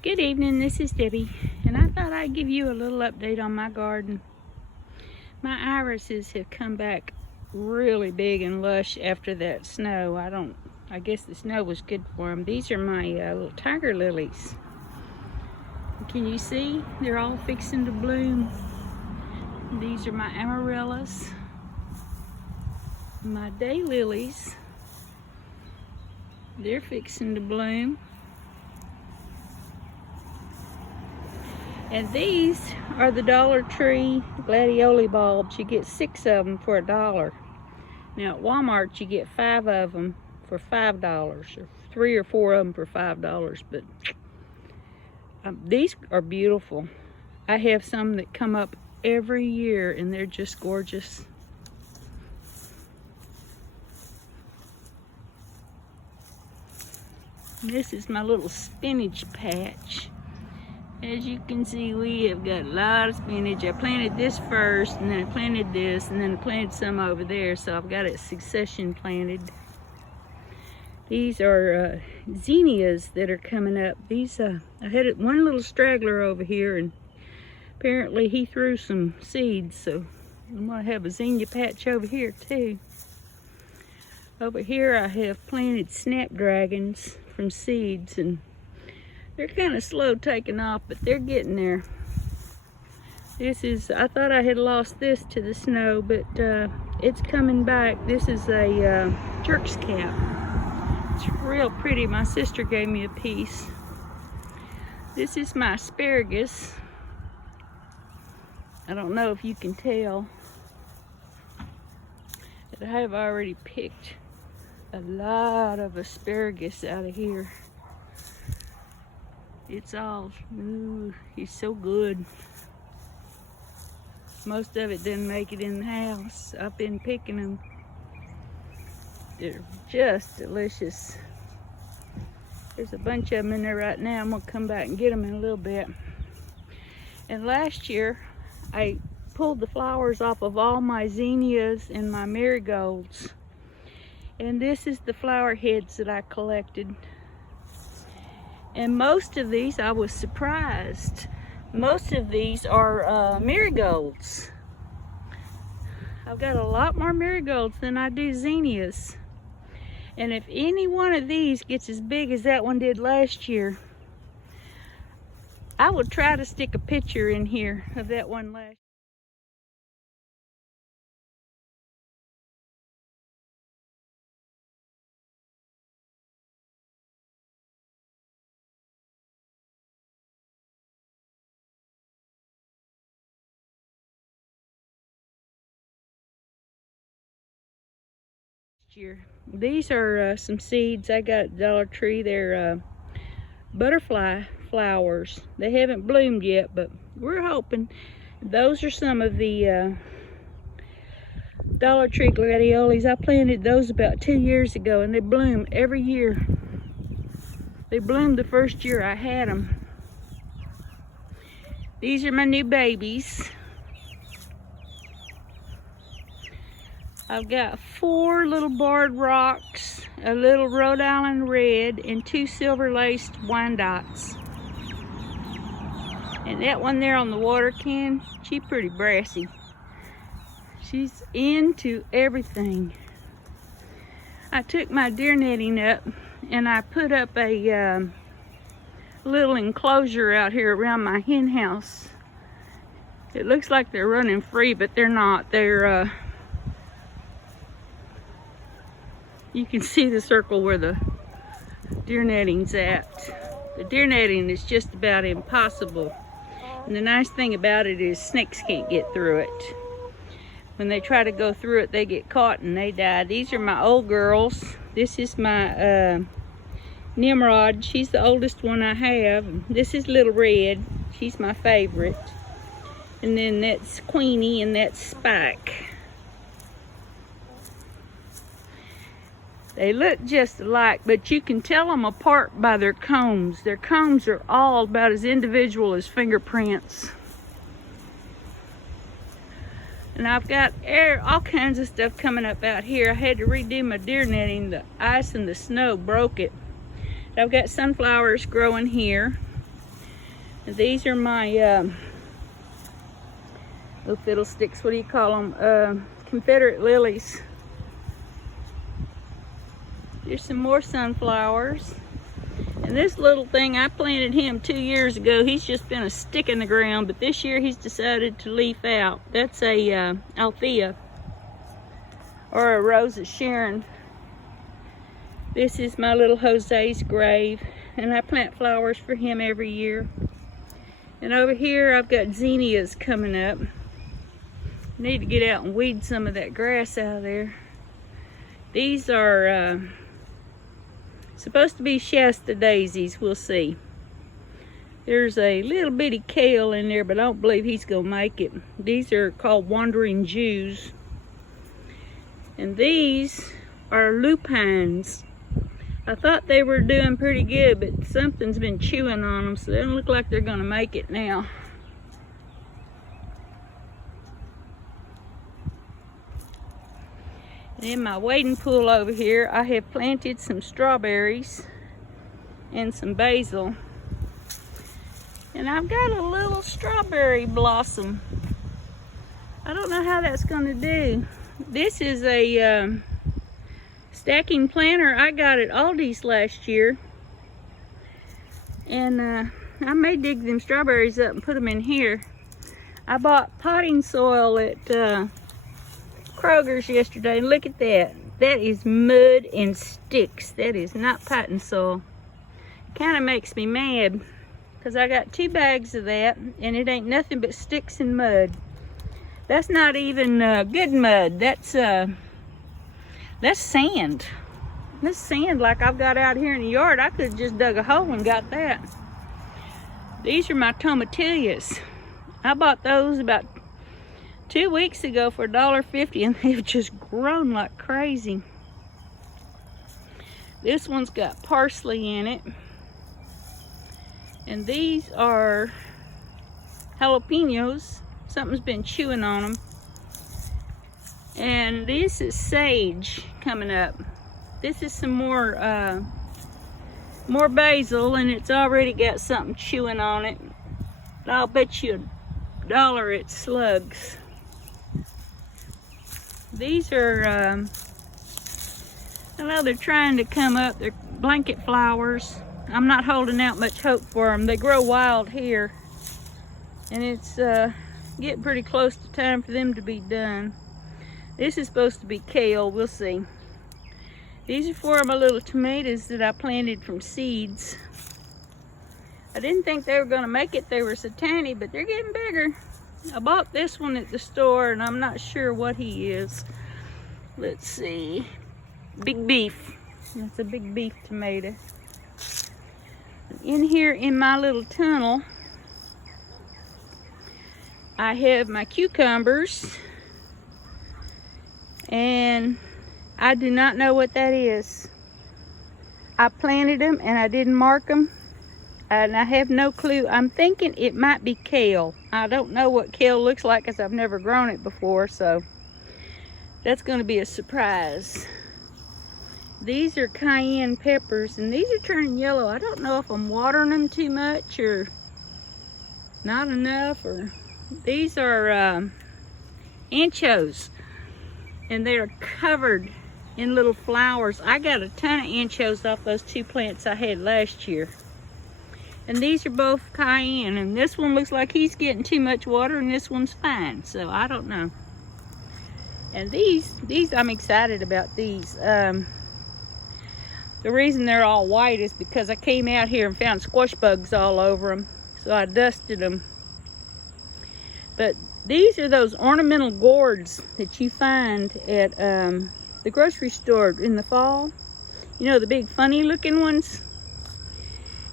Good evening, this is Debbie, and I thought I'd give you a little update on my garden. My irises have come back really big and lush after that snow. I guess the snow was good for them. These are my little tiger lilies. Can you see? They're all fixing to bloom. These are my amaryllis, my daylilies. They're fixing to bloom. And these are the Dollar Tree gladioli bulbs. You get 6 of them for $1. Now at Walmart you get 5 of them for $5, or 3 or 4 of them for $5. But these are beautiful. I have some that come up every year and they're just gorgeous. This is my little spinach patch. As you can see, we have got a lot of spinach. I planted this first, and then I planted this, and then I planted some over there, so I've got it succession planted. These are zinnias that are coming up. These, I had one little straggler over here, and apparently he threw some seeds, so I'm gonna have a zinnia patch over here too. Over here I have planted snapdragons from seeds, and they're kind of slow taking off, but they're getting there. This is, I thought I had lost this to the snow, but it's coming back. This is a Turk's cap. It's real pretty. My sister gave me a piece. This is my asparagus. I don't know if you can tell, but I have already picked a lot of asparagus out of here. It's all, ooh, it's so good. Most of it didn't make it in the house. I've been picking them. They're just delicious. There's a bunch of them in there right now. I'm gonna come back and get them in a little bit. And last year, I pulled the flowers off of all my zinnias and my marigolds. And this is the flower heads that I collected. And most of these, I was surprised. Most of these are marigolds. I've got a lot more marigolds than I do zinnias. And if any one of these gets as big as that one did last year, I will try to stick a picture in here of that one last year. These are some seeds I got at Dollar Tree. They're butterfly flowers. They haven't bloomed yet, but we're hoping. Those are some of the Dollar Tree gladiolis. I planted those about 2 years ago, and they bloom every year. They bloomed the first year I had them. These are my new babies. I've got 4 little barred rocks, a little Rhode Island red, and 2 silver laced Wyandottes. And that one there on the water can, she's pretty brassy. She's into everything. I took my deer netting up and I put up a little enclosure out here around my hen house. It looks like they're running free, but they're not. They're you can see the circle where the deer netting's at. The deer netting is just about impossible. And the nice thing about it is snakes can't get through it. When they try to go through it, they get caught and they die. These are my old girls. This is my Nimrod. She's the oldest one I have. This is Little Red. She's my favorite. And then that's Queenie and that's Spike. They look just alike, but you can tell them apart by their combs. Their combs are all about as individual as fingerprints. And I've got all kinds of stuff coming up out here. I had to redo my deer netting. The ice and the snow broke it. I've got sunflowers growing here. And these are my little fiddlesticks, what do you call them? Confederate lilies. Here's some more sunflowers. And this little thing, I planted him 2 years ago. He's just been a stick in the ground, but this year he's decided to leaf out. That's a Althea, or a Rose of Sharon. This is my little Jose's grave, and I plant flowers for him every year. And over here I've got zinnias coming up. I need to get out and weed some of that grass out of there. These are supposed to be Shasta daisies, we'll see. There's a little bitty kale in there, but I don't believe he's gonna make it. These are called Wandering Jews. And these are lupines. I thought they were doing pretty good, but something's been chewing on them, so they don't look like they're gonna make it now. And in my wading pool over here, I have planted some strawberries and some basil. And I've got a little strawberry blossom. I don't know how that's gonna do. This is a stacking planter I got at Aldi's last year. And I may dig them strawberries up and put them in here. I bought potting soil at Kroger's yesterday. Look at that. That is mud and sticks. That is not potting soil. Kind of makes me mad because I got 2 bags of that and it ain't nothing but sticks and mud. That's not even good mud. That's sand. This sand like I've got out here in the yard, I could have just dug a hole and got that. These are my tomatillas. I bought those about 2 weeks ago for $1.50 and they've just grown like crazy. This one's got parsley in it. And these are jalapenos. Something's been chewing on them. And this is sage coming up. This is some more basil, and it's already got something chewing on it. I'll bet you $1 it's slugs. These are, I know they're trying to come up. They're blanket flowers. I'm not holding out much hope for them. They grow wild here, and it's getting pretty close to time for them to be done. This is supposed to be kale. We'll see. These are 4 of my little tomatoes that I planted from seeds. I didn't think they were going to make it. They were so tiny, but they're getting bigger. I bought this one at the store, and I'm not sure what he is. Let's see. Big beef. That's a big beef tomato. In here in my little tunnel, I have my cucumbers. And I do not know what that is. I planted them and I didn't mark them. And I have no clue. I'm thinking it might be kale. I don't know what kale looks like because I've never grown it before. So that's going to be a surprise. These are cayenne peppers and these are turning yellow. I don't know if I'm watering them too much or not enough. Or these are anchos. And they are covered in little flowers. I got a ton of anchos off those 2 plants I had last year. And these are both cayenne. And this one looks like he's getting too much water and this one's fine. So I don't know. And these I'm excited about these. The reason they're all white is because I came out here and found squash bugs all over them. So I dusted them. But these are those ornamental gourds that you find at the grocery store in the fall. You know, the big funny looking ones.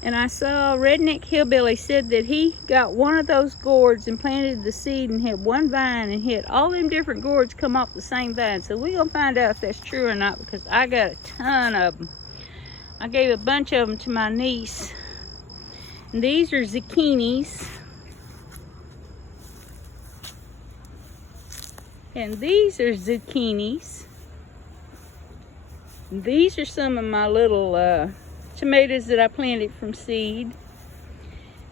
And I saw Redneck Hillbilly said that he got one of those gourds and planted the seed and had one vine and had all them different gourds come off the same vine. So we're going to find out if that's true or not because I got a ton of them. I gave a bunch of them to my niece. And these are zucchinis. And these are zucchinis. These are some of my little tomatoes that I planted from seed.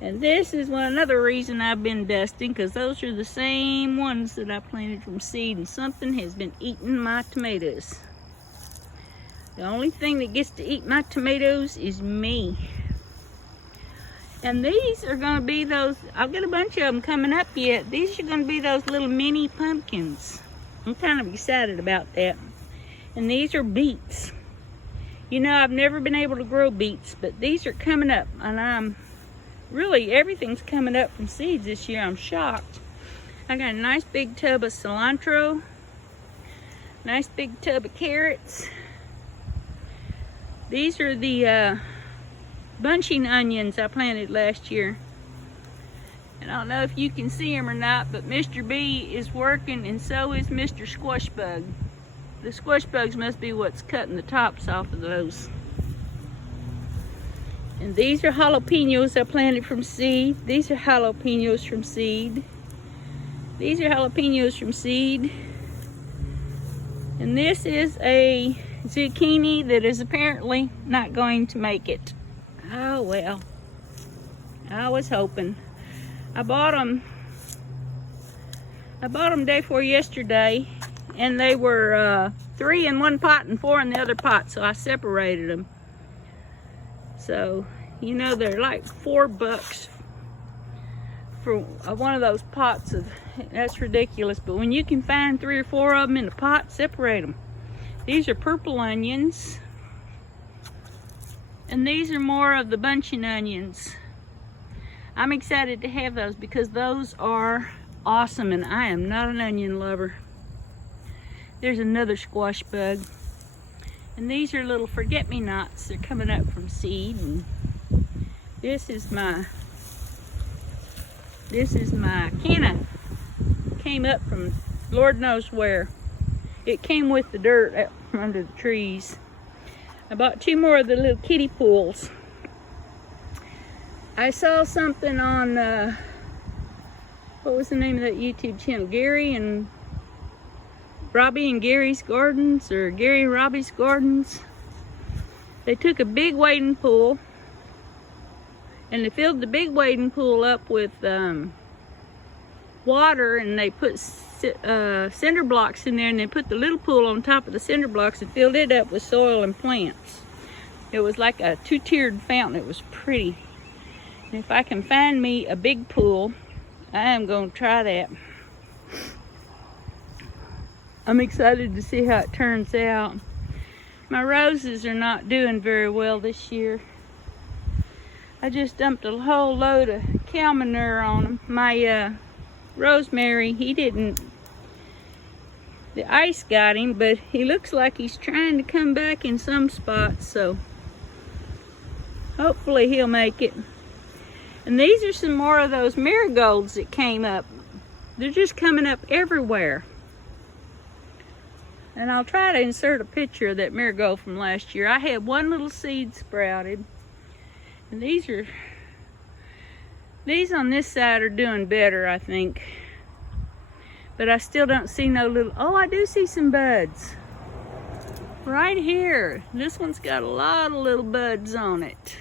And this is another reason I've been dusting, because those are the same ones that I planted from seed, and something has been eating my tomatoes. The only thing that gets to eat my tomatoes is me. And these are going to be those, I've got a bunch of them coming up yet. These are going to be those little mini pumpkins. I'm kind of excited about that. And these are beets. You know, I've never been able to grow beets, but these are coming up, and really, everything's coming up from seeds this year. I'm shocked. I got a nice big tub of cilantro, nice big tub of carrots. These are the bunching onions I planted last year. And I don't know if you can see them or not, but Mr. B is working, and so is Mr. Squash Bug. The squash bugs must be what's cutting the tops off of those. And these are jalapenos I planted from seed. These are jalapenos from seed. These are jalapenos from seed. And this is a zucchini that is apparently not going to make it. Oh well, I was hoping. I bought them day before yesterday, and they were 3 in one pot and 4 in the other pot, so I separated them. So, you know, they're like $4 for one of those pots. That's ridiculous. But when you can find 3 or 4 of them in a pot, separate them. These are purple onions. And these are more of the bunching onions. I'm excited to have those because those are awesome, and I am not an onion lover. There's another squash bug. And these are little forget-me-nots. They're coming up from seed. And this is my canna. Came up from Lord knows where. It came with the dirt out from under the trees. I bought 2 more of the little kiddie pools. I saw something on, what was the name of that YouTube channel? Gary and Robbie and Gary's Gardens, or Gary and Robbie's Gardens. They took a big wading pool and they filled the big wading pool up with water, and they put cinder blocks in there, and they put the little pool on top of the cinder blocks and filled it up with soil and plants. It was like a 2-tiered fountain. It was pretty. And if I can find me a big pool, I am going to try that. I'm excited to see how it turns out. My roses are not doing very well this year. I just dumped a whole load of cow manure on them. My rosemary, the ice got him, but he looks like he's trying to come back in some spots, so hopefully he'll make it. And these are some more of those marigolds that came up. They're just coming up everywhere. And I'll try to insert a picture of that marigold from last year. I had one little seed sprouted. And these on this side are doing better, I think. But I still don't see no little, oh, I do see some buds. Right here. This one's got a lot of little buds on it.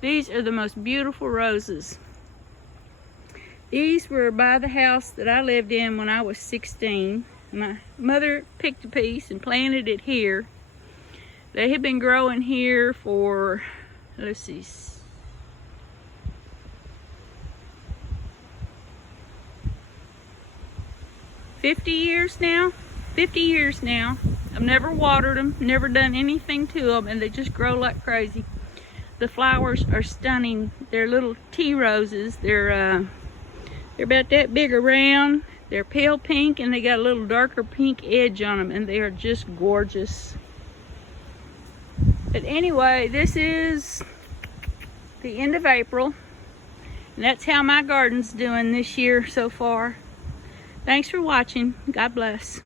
These are the most beautiful roses. These were by the house that I lived in when I was 16. My mother picked a piece and planted it here. They had been growing here for, let's see, 50 years now. 50 years now. I've never watered them, never done anything to them, and they just grow like crazy. The flowers are stunning. They're little tea roses. They're about that big around. They're pale pink, and they got a little darker pink edge on them, and they are just gorgeous. But anyway, this is the end of April, and that's how my garden's doing this year so far. Thanks for watching. God bless.